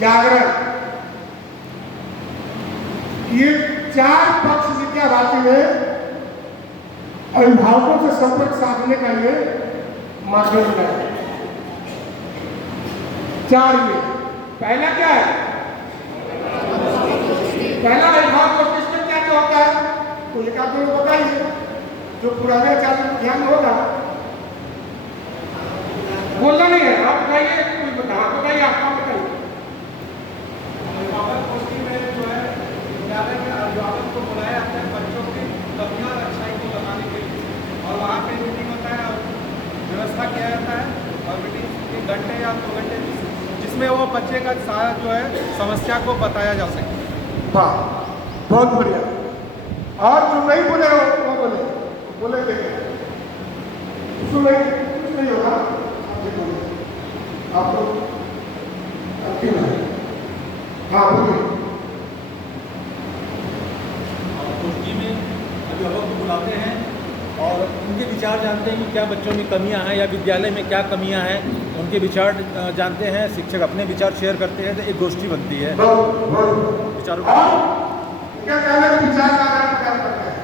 जागरण, ये 4 पक्ष विद्या भारती में अभिभावकों से संपर्क साधने का ये माध्यम है। 4 ये पहला क्या है? पहला अभिभावक गोष्ठी में क्या क्या होता है तो एक आध लोग बताइए, जो पुराने आचार्य को ध्यान होगा। बोलना नहीं है, आप बताइए, कोई बताइए, आप बताइए। अभिभावक गोष्ठी में जो है विद्यालय के अभिभावक को बुलाया जाता है बच्चों की कमियां और अच्छाई को बताने के लिए, और वहाँ पे मीटिंग होता है और व्यवस्था किया जाता है, और मीटिंग 1 घंटे या 2 घंटे जिसमें वो बच्चे का सारा जो है समस्या को बताया जा सके। हाँ, बहुत बढ़िया। और जो नहीं बोले वो बोले देखें, उसमें कुछ नहीं होगा। आप लोग अंतिम है। हाँ बोलिए। गोष्ठी में अभिभावक को बुलाते हैं और उनके विचार जानते हैं कि क्या बच्चों में कमियां हैं या विद्यालय में क्या कमियां हैं, उनके विचार जानते हैं, शिक्षक अपने विचार शेयर करते हैं, तो एक गोष्ठी बनती है विचारों का। क्या कहना है विचार का आदान प्रदान करते हैं?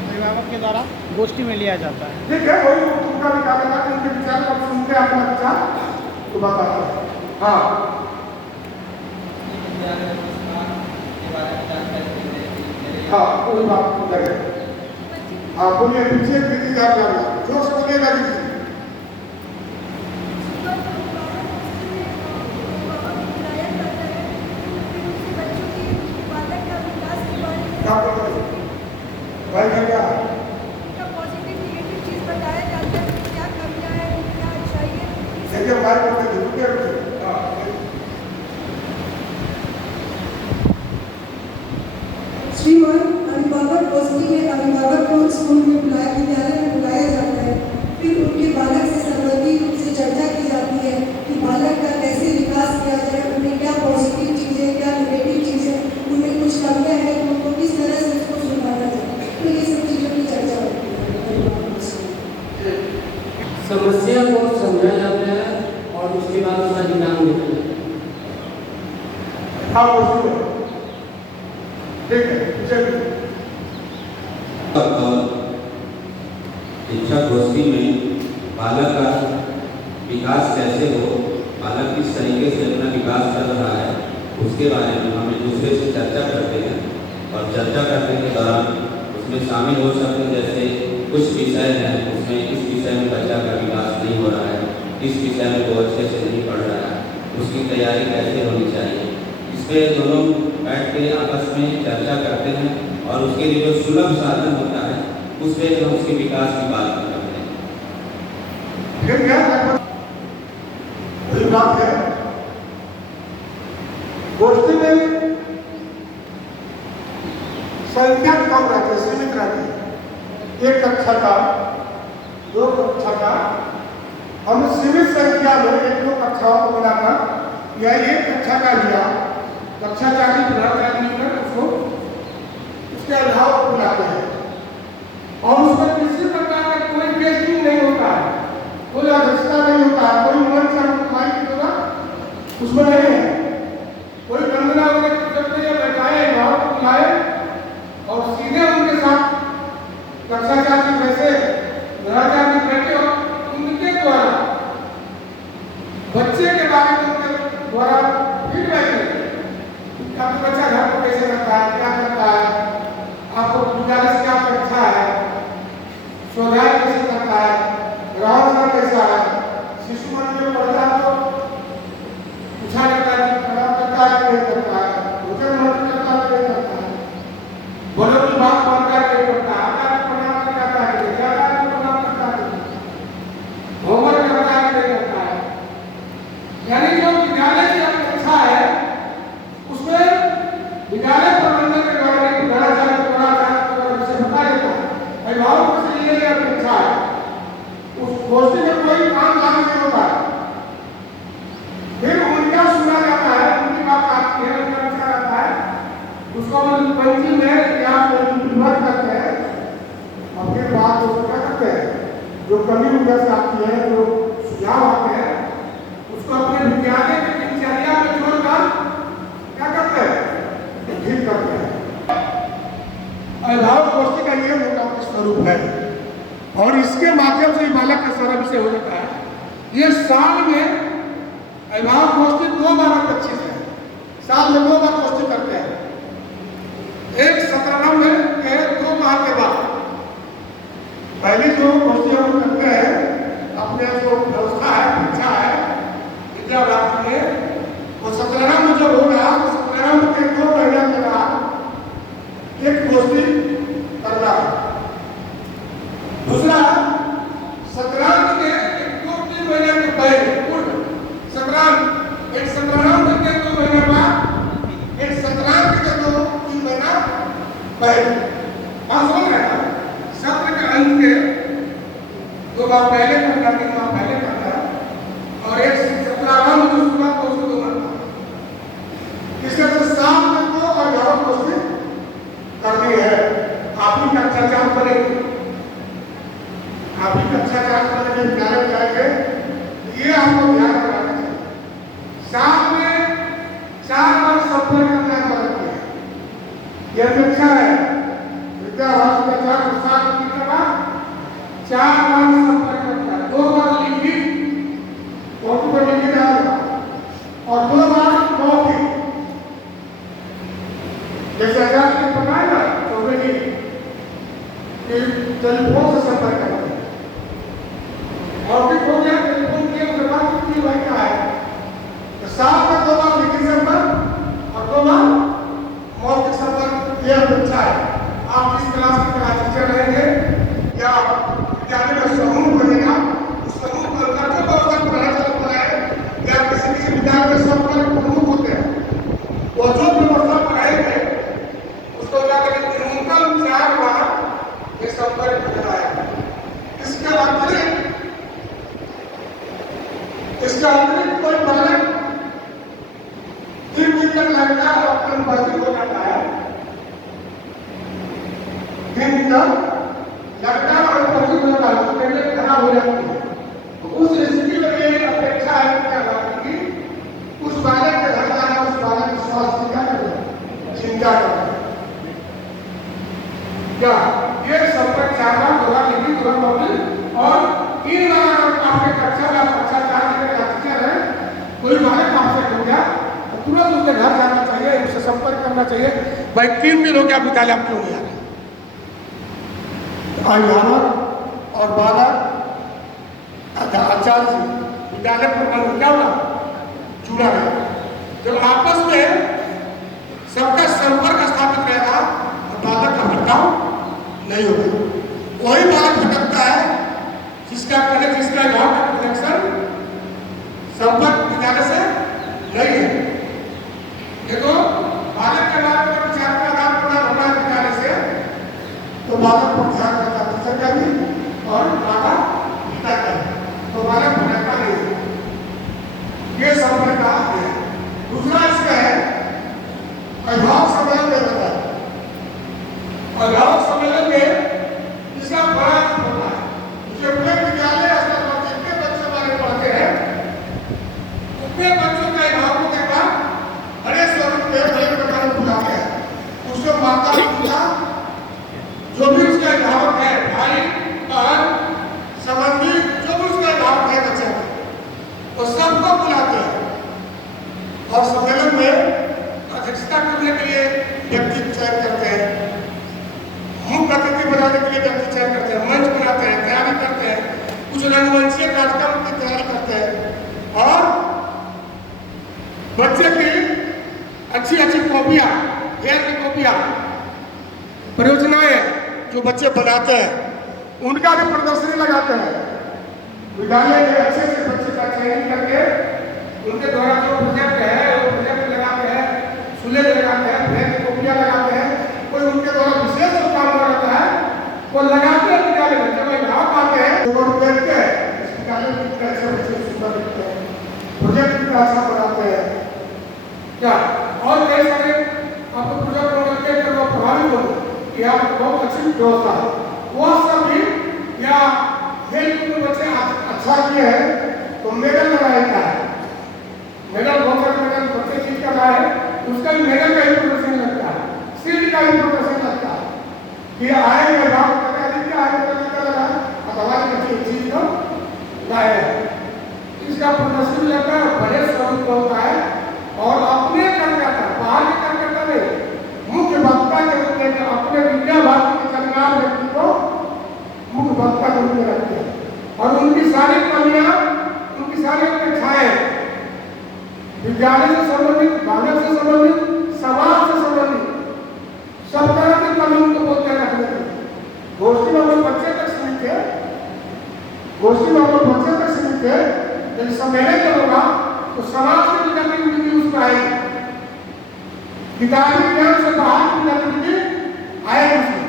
अभिभावक के द्वारा गोष्ठी में लिया जाता है। ठीक है, वही उनका विचार है कि उनके विचार को सुनते हैं, अपना विचार तो बताते हैं। हाँ हाँ, कोई बात नहीं। आप बोलिए, पीछे दीदी आप जाना, जोर से बोलिएगा दीदी। भाई क्या पॉजिटिव नेगेटिव चीज बताया जाता है, क्या कमियां हैं, क्या अच्छाई है। देखिए हमारे को देखिए। श्रीमान, अभिभावक गोष्ठी में अभिभावक को स्कूल में बुलाया, विद्यालय में बुलाया जाता है। फिर उनके बालक से सर्वोदय रूप से चर्चा की जाती है कि बालक का कैसे विकास किया जाए, उनमें क्या पॉजिटिव चीज़ें, क्या नेगेटिव चीज़ें, उनमें कुछ कमियां हैं तो उनको किस तरह से उसको सुधारा जाए। तो ये सब चीज़ों की चर्चा होती है। समस्या को समझा जाता है और उसके बाद उसका निदान देखा जाता है। हाँ बोलिए। ठीक है, चलिए। शिक्षा गोष्ठी में बालक का विकास कैसे हो, बालक किस तरीके से अपना विकास कर रहा है, उसके बारे में हम एक दूसरे से चर्चा करते हैं। और चर्चा करने के दौरान उसमें शामिल हो सकते हैं, जैसे कुछ विषय हैं उसमें इस विषय में बच्चा का विकास नहीं हो रहा है, इस विषय में वो अच्छे से नहीं पढ़ रहा है, उसकी तैयारी कैसे होनी चाहिए। इस पर दोनों बैठ के आपस में चर्चा करते हैं और उसके लिए जो सुलभ साधन होता है उस पर हम उसके विकास की बात करते हैं। फिर क्या बात है, गोष्ठी में संख्या कम रहती है, सीमित रहती है। 1 कक्षा का, 2 कक्षा का, हम सीमित संख्या में 1-2 कक्षाओं को मिलाकर या 1 कक्षा का लिया, कक्षा 40 मिलकर उसको उसके अभिभावक को बुलाते हैं और उसमें किसी प्रकार का कोई टेस्टिंग नहीं होता है, कोई अध्यक्षता नहीं होता है, कोई मंच उसमें नहीं है, कोई वंदना वगैरह करते या बैठाए अभिभावक को बुलाए और सीधे उनके साथ कक्षा 40 वैसे बैठे और उनके द्वारा बच्चे के बारे में उनके द्वारा फीडबैक लेते हैं। आपका बच्चा घर पर कैसे रहता है, क्या करता है, आपको विद्यालय से क्या अपेक्षा है, स्वाध्याय कैसे करता है, रहन सहन कैसा है, शिशु मंदिर में पढ़ता है तो पूछा जाता है कि प्रणाम करता है कि नहीं करता है, भोजन मंत्र करता है कि नहीं करता है, बड़ों की बात मानता है कि नहीं करता है, आता है प्रणाम करता है कि नहीं करता है, प्रणाम करता है कि नहीं, होमवर्क करता है कि नहीं करता है। यानी जो विद्यालय की अपेक्षा है उसमें विद्यालय प्रबंधन के द्वारा नहीं बताया जाता है, अभिभावकों से ये अपेक्षा है। उस गोष्ठी में कोई काम लागू नहीं होता है, फिर उनका सुना जाता है, उनकी बात आती है, उनका विचार आता है, उसको हम पंक्ति में या विभाग करते हैं और फिर बात उसको क्या करते हैं, जो कमी उधर से आती है, जो सुझाव आते हैं उसको अपने विद्यालय के दिनचर्या में जोड़कर क्या करते हैं, ठीक करते हैं। अभिभावक गोष्ठी का ये मोटा स्वरूप है और इसके माध्यम से बालक का सारा विषय हो जाता है। ये साल में अभिभावक गोष्ठी 2 बार अपेक्षित है, साल में 2 बार गोष्ठी करते हैं। एक 17 में के 2 माह के बाद पहली जो गोष्ठी हम करते हैं अपने जो व्यवस्था है, शिक्षा है, विद्या प्राप्ति में, वो 17 में जो होगा तो 17 में के 2 महीने के बाद एक गोष्ठी करना है। दूसरा 17 के 2-3 महीने के पहले पूर्व 17 एक 17 के 2 महीने बाद एक 17 के 2-3 महीना पहले समझ रहे हैं। सत्र के अंत के 2 बार पहले करना, 3 बार पहले करना और एक 17 में जो शुरुआत हो उसको 2 करना। इस तरह से साल में 2 और अभिभावक गोष्ठी करनी है। आप ही कक्षा 4 करेंगे, आप ही कक्षा 4 करेंगे, विद्यालय जाएंगे, ये आपको ध्यान रखना चाहिए। साल में 4 बार संपर्क करना पड़ता है, यह अपेक्षा है। विद्याभास का 4 साल के बाद 4 बार संपर्क करता है, 2 बार लिखित फोटो पर लिखित आएगा और 2 बार मौखिक, जैसे आजाद ने बताया ना चौबे जी टेलीफोन से संपर्क करते हैं और भी हो गया टेलीफोन के उसके बाद कितनी बार क्या है तो साल में 2 बार लिखित संपर्क और 2 बार मौखिक संपर्क। यह अपेक्षा है। आप जिस क्लास की क्लास टीचर रहेंगे या विद्यालय में समूह बनेगा, उस समूह को करके बहुत पढ़ाई चलता है या किसी विद्यालय में संपर्क प्रमुख होते हैं, वो जो व्यवस्था पढ़ाएंगे उसको जाकर न्यूनतम 4 बार ये संपर्क करना है। इसके अतिरिक्त कोई बालक 3 दिन तक लगता है और अपने उपस्थित हो जाता है, 3 दिन तक लगता है और उपस्थित हो जाता है, उसके लिए खराब हो जाती है। तो उस स्थिति में ये अपेक्षा है क्या कि उस बालक के घर जाना, उस बालक के स्वास्थ्य का चिंता करना क्या ये संपर्क 4 बार होगा, लिखित होगा, मौखिक और 3 बार आपके कक्षा का कक्षा 4 के टीचर है, कोई बालक आपसे हो गया तो तुरंत उसके घर जाना चाहिए, उससे संपर्क करना चाहिए। भाई 3 दिन हो गया विद्यालय आप क्यों नहीं आ रहे? अभिभावक और बालक आचार्य विद्यालय प्रबंधन क्या होगा जुड़ा है। जब आपस में सबका संपर्क स्थापित रहेगा तो बालक का भटकाव नहीं होगा। वही बालक भटकता है जिसका गांव का कनेक्शन संपर्क विद्यालय से नहीं है। देखो बालक के बारे में विचार का आदान प्रदान होना है विद्यालय से, तो बालक को ध्यान करता टीचर का भी और माता पिता का भी, तो बालक भटकता नहीं है। ये संपर्क का है। दूसरा इसका है अभिभावक सम्मेलन में होता है। अभिभावक सम्मेलन में इसका बड़ा होता है। जो विद्यालय स्तर पर जितने बच्चे हमारे पढ़ते हैं उतने बच्चों का अभिभावकों के पास बड़े स्वरूप में बड़े प्रकार में बुलाते हैं। उसको माता पिता जो भी उसका अभिभावक है, भाई बहन संबंधी जो भी उसका अभिभावक है बच्चे का, वो सबको बुलाते हैं और सम्मेलन में अध्यक्षता करने के लिए व्यक्ति चयन करते हैं, मुख्य अतिथि बनाने के लिए व्यक्ति चयन करते हैं, मंच बनाते हैं, तैयारी करते हैं, कुछ रंगमंचीय कार्यक्रम की तैयारी करते हैं और बच्चे की अच्छी कॉपियां, खेल की कॉपियां, परियोजनाएं जो बच्चे बनाते हैं उनका भी प्रदर्शनी लगाते हैं। विद्यालय के अच्छे से बच्चे का चयन करके उनके द्वारा जो प्रोजेक्ट है वो प्रोजेक्ट लगाते हैं, सुलेख लगाते हैं, खेल की कॉपियां लगाते हैं। कोई उनके द्वारा विशेष जो काम करता है वो लगाते हैं विद्यालय में। जब अभिभावक आते हैं तो वो देखते हैं इस विद्यालय में कैसे बच्चे सुंदर दिखते हैं, प्रोजेक्ट कितना अच्छा बनाते हैं क्या, और कई सारे आपको प्रोजेक्ट बनाते हैं तो प्रभावित हो कि आप बहुत अच्छी व्यवस्था है। वो सब भी या खेल में बच्चे अच्छा किया है तो मेडल लगाया है। मेडल बहुत सारे मेडल बच्चे चीज का रहा है, उसका भी मेडल का ही प्रोफेशन लगता है, सीट का ही प्रोफेशन लगता है कि आए के बाद क्या आए का लगा अब हमारे बच्चे चीज को लाए हैं। इसका प्रदर्शन लगता है, बड़े स्वरूप का होता है और अपने कार्यकर्ता, बाहर के कार्यकर्ता नहीं, मुख्य वक्ता के रूप में अपने विद्या भारती के कल्याण व्यक्ति को मुख्य वक्ता के रूप में रखते हैं और उनकी सारी कमियां, उनकी सारी अपेक्षाएं विद्यालय से संबंधित, बालक से संबंधित, समाज से संबंधित सब तरह की कमी उनको बोलते रखने के गोष्ठी में हम बच्चे तक सीमित है, गोष्ठी में हम बच्चे तक सीमित है। यदि सम्मेलन जो होगा तो समाज की गतिविधि उसमें आएगी, किताबी ज्ञान से बाहर की गतिविधि आएगी।